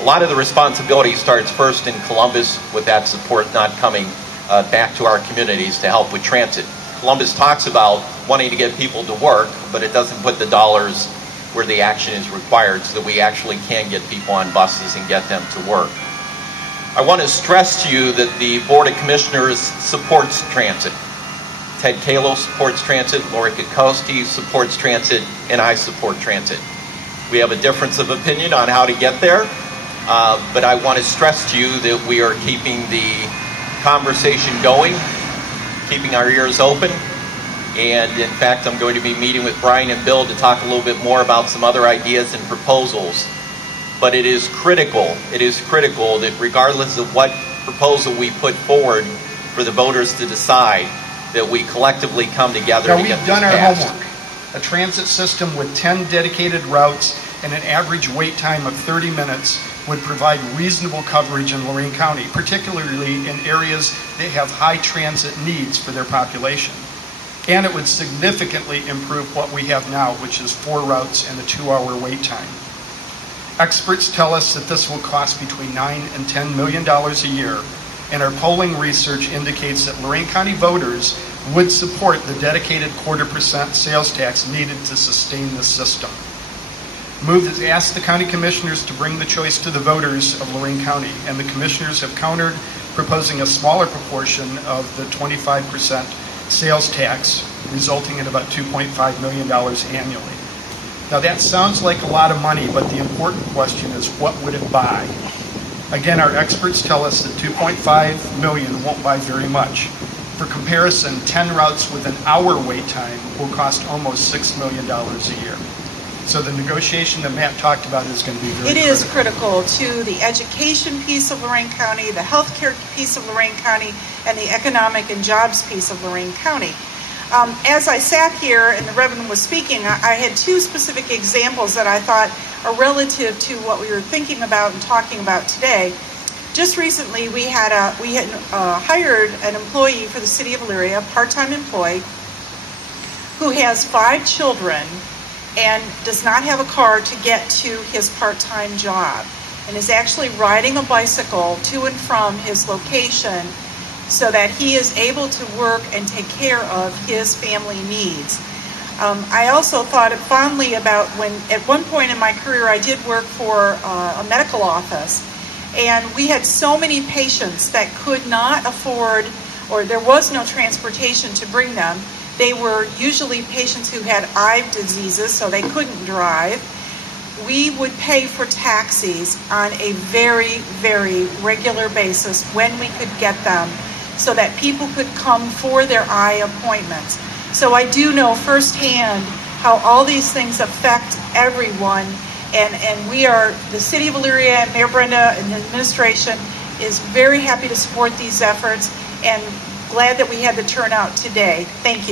A lot of the responsibility starts first in Columbus, with that support not coming back to our communities to help with transit. Columbus talks about wanting to get people to work, but it doesn't put the dollars where the action is required so that we actually can get people on buses and get them to work. I want to stress to you that the Board of Commissioners supports transit. Ted Kalo supports transit, Lori Kukowski supports transit, and I support transit. We have a difference of opinion on how to get there, but I want to stress to you that we are keeping the conversation going, keeping our ears open, and in fact I'm going to be meeting with Brian and Bill to talk a little bit more about some other ideas and proposals. But it is critical that regardless of what proposal we put forward for the voters to decide, that we collectively come together to get this passed. We've done our homework. A transit system with 10 dedicated routes and an average wait time of 30 minutes would provide reasonable coverage in Lorain County, particularly in areas that have high transit needs for their population. And it would significantly improve what we have now, which is 4 routes and a 2-hour wait time. Experts tell us that this will cost between $9 and $10 million a year, and our polling research indicates that Lorain County voters would support the dedicated 0.25% sales tax needed to sustain this system. M.O.V.E. has asked the county commissioners to bring the choice to the voters of Lorain County, and the commissioners have countered, proposing a smaller proportion of the 25% sales tax, resulting in about $2.5 million annually. Now that sounds like a lot of money, but the important question is, what would it buy? Again, our experts tell us that $2.5 million won't buy very much. For comparison, 10 routes with an hour wait time will cost almost $6 million a year. So the negotiation that Matt talked about is going to be very critical. It is critical to the education piece of Lorain County, the healthcare piece of Lorain County, and the economic and jobs piece of Lorain County. As I sat here and the Reverend was speaking, I had 2 specific examples that I thought are relative to what we were thinking about and talking about today. Just recently, we had hired an employee for the city of Elyria, a part-time employee, who has 5 children and does not have a car to get to his part-time job, and is actually riding a bicycle to and from his location so that he is able to work and take care of his family needs. I also thought fondly about when, at one point in my career, I did work for a medical office, and we had so many patients that could not afford, or there was no transportation to bring them. They were usually patients who had eye diseases, so they couldn't drive. We would pay for taxis on a very, very regular basis when we could get them, so that people could come for their eye appointments. So I do know firsthand how all these things affect everyone, and we are, the city of Elyria and Mayor Brenda and the administration is very happy to support these efforts, and glad that we had the turnout today. Thank you.